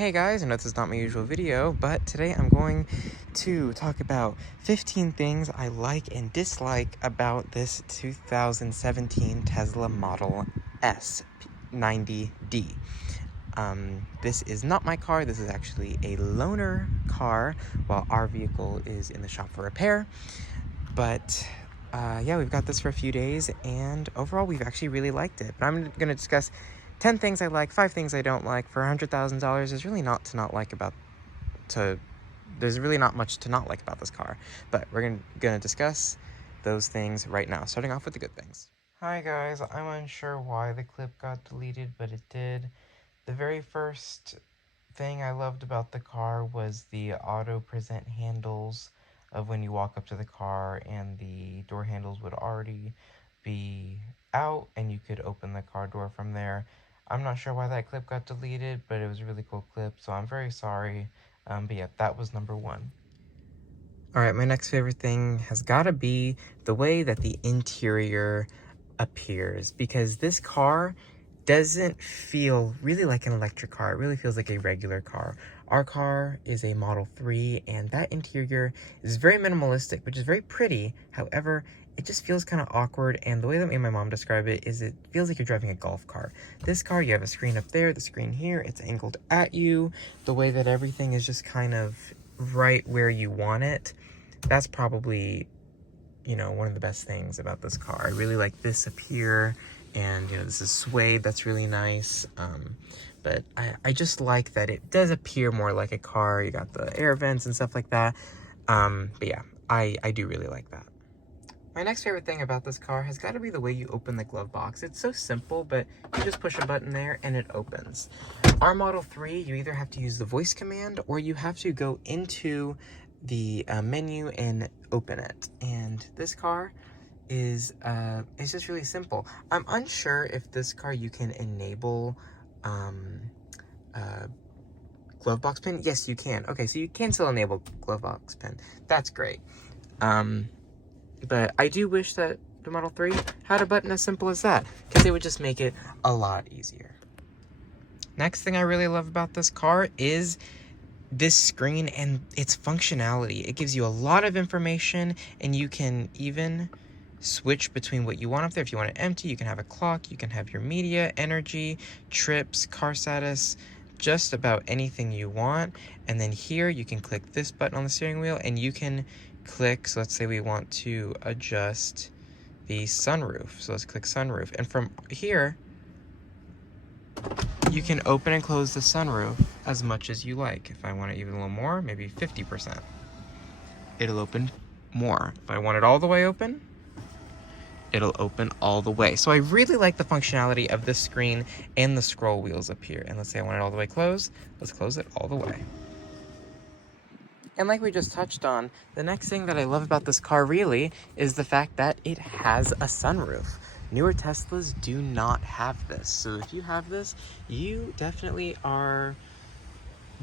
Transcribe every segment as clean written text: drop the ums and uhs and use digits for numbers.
Hey guys, I know this is not my usual video, but today I'm going to talk about 15 things I like and dislike about this 2017 Tesla Model S 90D. This is not my car. This is actually a loaner car while our vehicle is in the shop for repair. But yeah, we've got this for a few days and overall we've actually really liked it. But I'm going to discuss 10 things I like, 5 things I don't like. For $100,000, there's really there's really not much to not like about this car. But we're going to discuss those things right now, starting off with the good things. Hi guys, I'm unsure why the clip got deleted, but it did. The very first thing I loved about the car was the auto present handles of when you walk up to the car, and the door handles would already be out and you could open the car door from there. I'm not sure why that clip got deleted, but it was a really cool clip, so I'm very sorry. But yeah, that was number one. Alright, my next favorite thing has got to be the way that the interior appears, because this car doesn't feel really like an electric car. It really feels like a regular car. Our car is a Model 3, and that interior is very minimalistic, which is very pretty. However, it just feels kind of awkward, and the way that me and my mom describe it is it feels like you're driving a golf cart. This car, you have a screen up there, the screen here, it's angled at you. The way that everything is just kind of right where you want it. That's probably, one of the best things about this car. I really like this up here. And, this is suede, that's really nice. But I just like that it does appear more like a car. You got the air vents and stuff like that. But yeah, I do really like that. My next favorite thing about this car has got to be the way you open the glove box. It's so simple, but you just push a button there and it opens. Our Model 3, you either have to use the voice command or you have to go into the menu and open it. And this car is it's just really simple. I'm unsure if this car you can enable glove box pin. Yes, you can. Okay, so you can still enable glove box pin. That's great. But I do wish that the Model 3 had a button as simple as that, because it would just make it a lot easier. Next thing I really love about this car is this screen and its functionality. It gives you a lot of information, and you can even switch between what you want up there. If you want it empty, you can have a clock, you can have your media, energy, trips, car status, just about anything you want. And then here you can click this button on the steering wheel and you can click, so let's say we want to adjust the sunroof. So let's click sunroof. And from here, you can open and close the sunroof as much as you like. If I want it even a little more, maybe 50%, it'll open more. If I want it all the way open, it'll open all the way. So I really like the functionality of this screen and the scroll wheels up here. And let's say I want it all the way closed. Let's close it all the way. And like we just touched on, the next thing that I love about this car really is the fact that it has a sunroof. Newer Teslas do not have this. So if you have this, you definitely are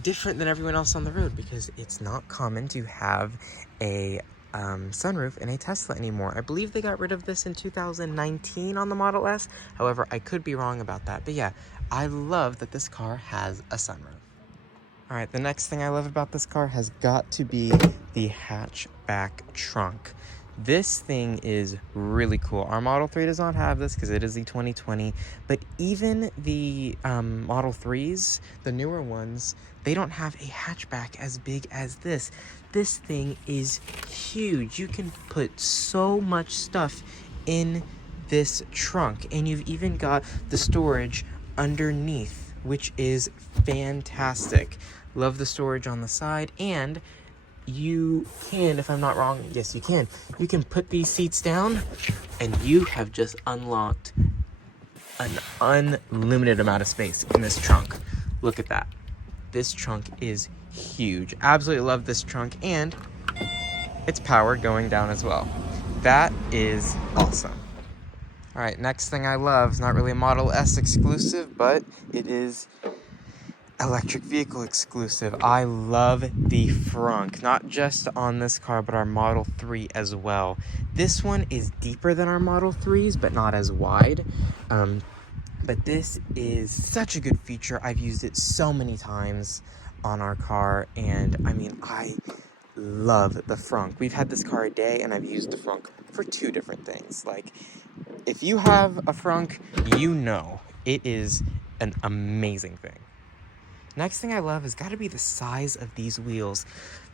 different than everyone else on the road, because it's not common to have a sunroof in a Tesla anymore. I believe they got rid of this in 2019 on the Model S. However, I could be wrong about that. But yeah, I love that this car has a sunroof. Alright, the next thing I love about this car has got to be the hatchback trunk. This thing is really cool. Our Model 3 does not have this because it is the 2020, but even the Model 3s, the newer ones, they don't have a hatchback as big as this. This thing is huge. You can put so much stuff in this trunk, and you've even got the storage underneath, which is fantastic. Love the storage on the side, and you can, if I'm not wrong, yes you can put these seats down and you have just unlocked an unlimited amount of space in this trunk. Look at that. This trunk is huge. Absolutely love this trunk, and it's powered going down as well. That is awesome. Alright, next thing I love is not really a Model S exclusive, but it is electric vehicle exclusive. I love the frunk, not just on this car, but our Model 3 as well. This one is deeper than our Model 3s, but not as wide. But this is such a good feature. I've used it so many times on our car, and I mean, I love the frunk. We've had this car a day, and I've used the frunk for 2 different things. Like, if you have a frunk, you know it is an amazing thing. Next thing I love has got to be the size of these wheels.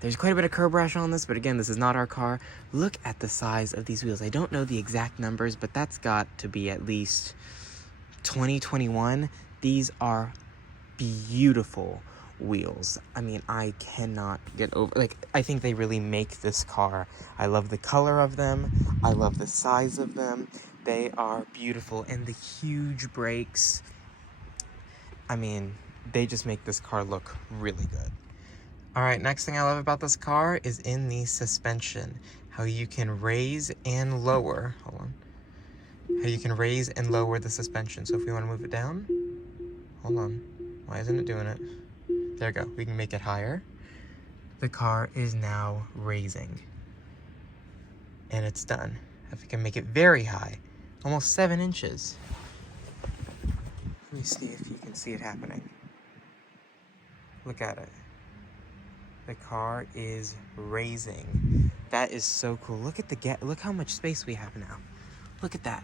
There's quite a bit of curb rash on this, but again, this is not our car. Look at the size of these wheels. I don't know the exact numbers, but that's got to be at least 2021. These are beautiful wheels. I mean, I cannot get over, like, I think they really make this car. I love the color of them. I love the size of them. They are beautiful, and the huge brakes, I mean, they just make this car look really good. All right, next thing I love about this car is in the suspension. How you can raise and lower, hold on. How you can raise and lower the suspension. So if we want to move it down, hold on. Why isn't it doing it? There we go. We can make it higher. The car is now raising. And it's done. If we can make it very high, almost 7 inches. Let me see if you can see it happening. Look at it. The car is raising. That is so cool. Look at the look how much space we have now. Look at that.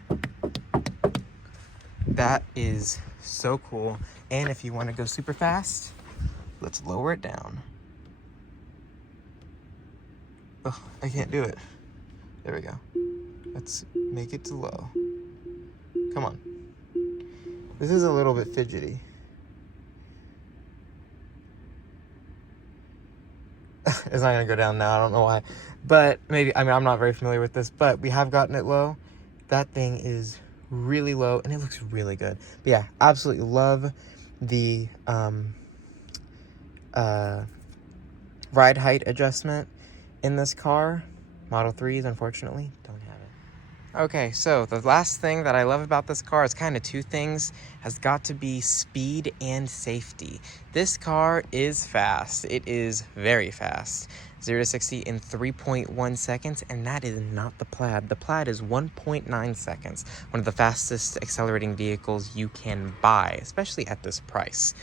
That is so cool. And if you want to go super fast, let's lower it down. Oh, I can't do it. There we go. Let's make it to low. Come on. This is a little bit fidgety. It's not gonna go down now, I don't know why. But maybe, I mean, I'm not very familiar with this, but we have gotten it low. That thing is really low, and it looks really good. But yeah, absolutely love the ride height adjustment in this car. Model 3s, unfortunately, don't have it. Okay, so the last thing that I love about this car is kind of 2 things. Has got to be speed and safety. This car is fast. It is very fast. 0 to 60 in 3.1 seconds, and that is not the Plaid. The Plaid is 1.9 seconds. One of the fastest accelerating vehicles you can buy, especially at this price.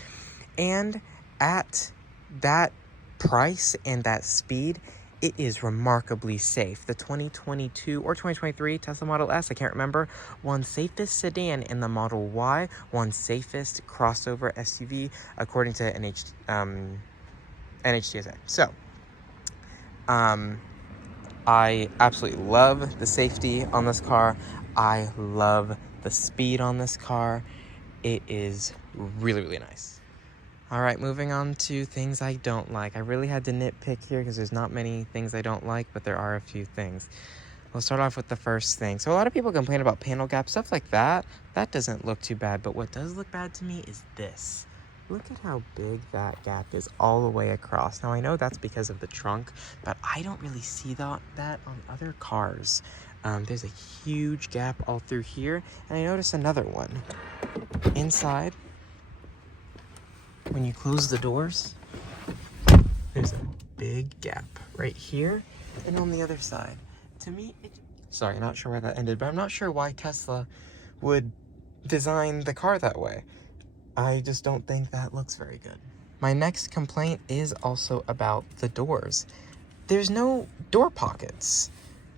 And at that price and that speed, it is remarkably safe. The 2022 or 2023 Tesla Model S, I can't remember, won safest sedan in the Model Y, won safest crossover SUV according to NHTSA. So, I absolutely love the safety on this car. I love the speed on this car. It is really, really nice. All right, moving on to things I don't like. I really had to nitpick here because there's not many things I don't like, but there are a few things. We'll start off with the first thing. So a lot of people complain about panel gap, stuff like that. That doesn't look too bad, but what does look bad to me is this. Look at how big that gap is all the way across. Now, I know that's because of the trunk, but I don't really see that on other cars. There's a huge gap all through here, and I noticed another one. Inside, when you close the doors, there's a big gap right here and on the other side. To me, sorry, not sure where that ended, but I'm not sure why Tesla would design the car that way. I just don't think that looks very good. My next complaint is also about the doors. There's no door pockets.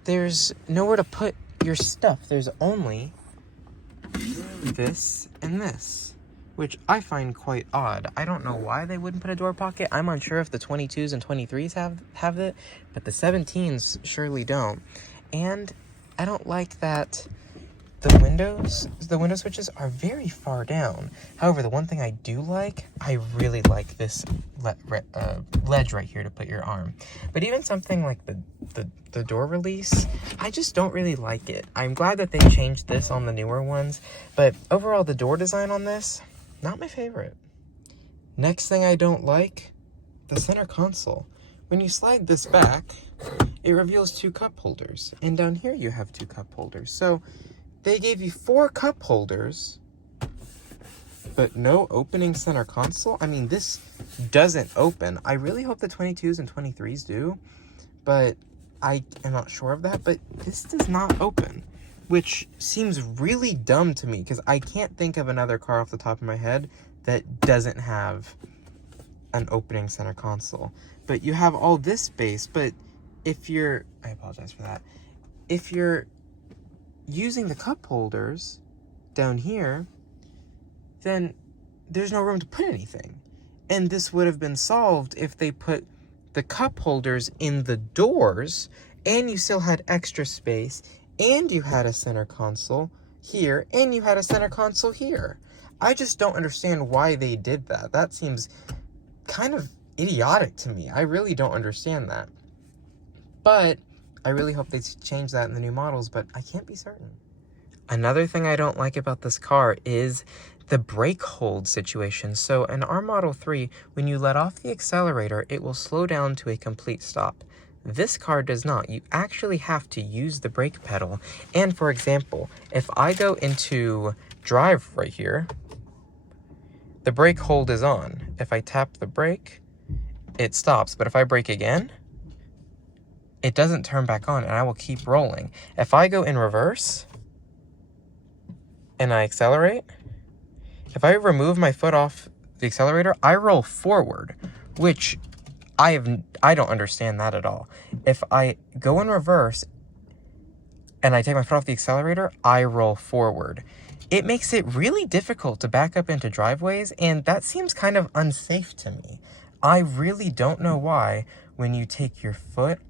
There's nowhere to put your stuff. There's only this and this, which I find quite odd. I don't know why they wouldn't put a door pocket. I'm unsure if the 22s and 23s have it, but the 17s surely don't. And I don't like that the window switches are very far down. However, the one thing I do like, I really like this ledge right here to put your arm. But even something like the door release, I just don't really like it. I'm glad that they changed this on the newer ones, but overall the door design on this, not my favorite. Next thing I don't like, the center console. When you slide this back, it reveals 2 cup holders, and down here you have 2 cup holders. So they gave you 4 cup holders, but no opening center console? I mean, this doesn't open. I really hope the 22s and 23s do, but I am not sure of that. But this does not open. which seems really dumb to me because I can't think of another car off the top of my head that doesn't have an opening center console. But you have all this space, but if you're, I apologize for that, if you're using the cup holders down here, then there's no room to put anything. And this would have been solved if they put the cup holders in the doors and you still had extra space and you had a center console here and you had a center console here. I just don't understand why they did that. That seems kind of idiotic to me. I really don't understand that. But I really hope they change that in the new models, but I can't be certain. Another thing I don't like about this car is the brake hold situation. So in our Model 3, when you let off the accelerator, it will slow down to a complete stop. This car does not. You actually have to use the brake pedal. And for example, if I go into drive right here, the brake hold is on. If I tap the brake, it stops. But if I brake again, it doesn't turn back on and I will keep rolling. If I go in reverse and I accelerate, if I remove my foot off the accelerator, I roll forward, which I don't understand that at all. If I go in reverse and I take my foot off the accelerator, I roll forward. It makes it really difficult to back up into driveways, and that seems kind of unsafe to me. I really don't know why when you take your foot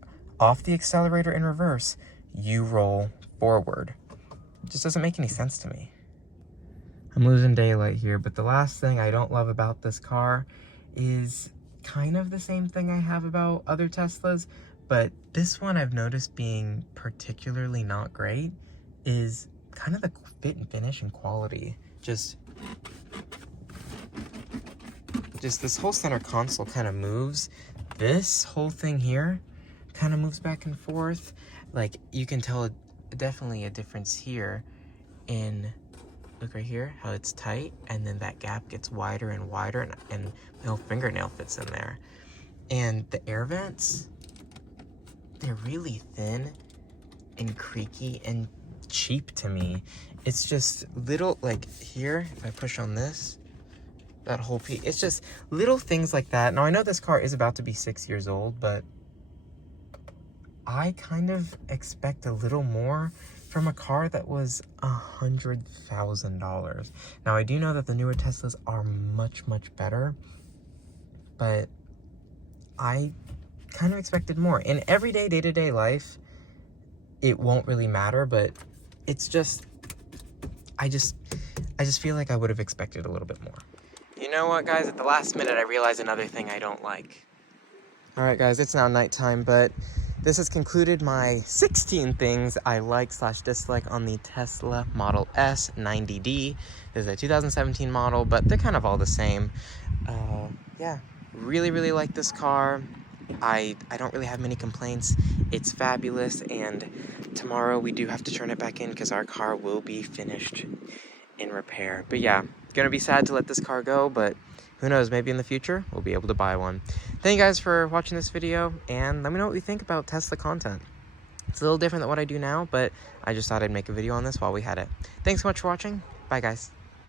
off the accelerator in reverse, you roll forward. It just doesn't make any sense to me. I'm losing daylight here, but the last thing I don't love about this car is kind of the same thing I have about other Teslas, but this one I've noticed being particularly not great is kind of the fit and finish and quality. Just this whole center console kind of moves. This whole thing here kind of moves back and forth. Like, you can tell definitely a difference here in, look right here, how it's tight, and then that gap gets wider and wider, and my whole fingernail fits in there. And the air vents, they're really thin and creaky and cheap to me. It's just little, like here, if I push on this, that whole piece, it's just little things like that. Now, I know this car is about to be 6 years old, but I kind of expect a little more from a car that was $100,000. Now, I do know that the newer Teslas are much, much better, but I kind of expected more. In everyday, day-to-day life, it won't really matter, but it's just, I just feel like I would have expected a little bit more. You know what, guys? At the last minute, I realized another thing I don't like. All right, guys, it's now nighttime, but this has concluded my 16 things I like/dislike on the Tesla Model S 90D. This is a 2017 model, but they're kind of all the same. Yeah, really, really like this car. I don't really have many complaints. It's fabulous, and tomorrow we do have to turn it back in because our car will be finished in repair. But yeah, gonna be sad to let this car go, but who knows, maybe in the future we'll be able to buy one. Thank you guys for watching this video, and let me know what you think about Tesla content. It's a little different than what I do now, but I just thought I'd make a video on this while we had it. Thanks so much for watching. Bye, guys.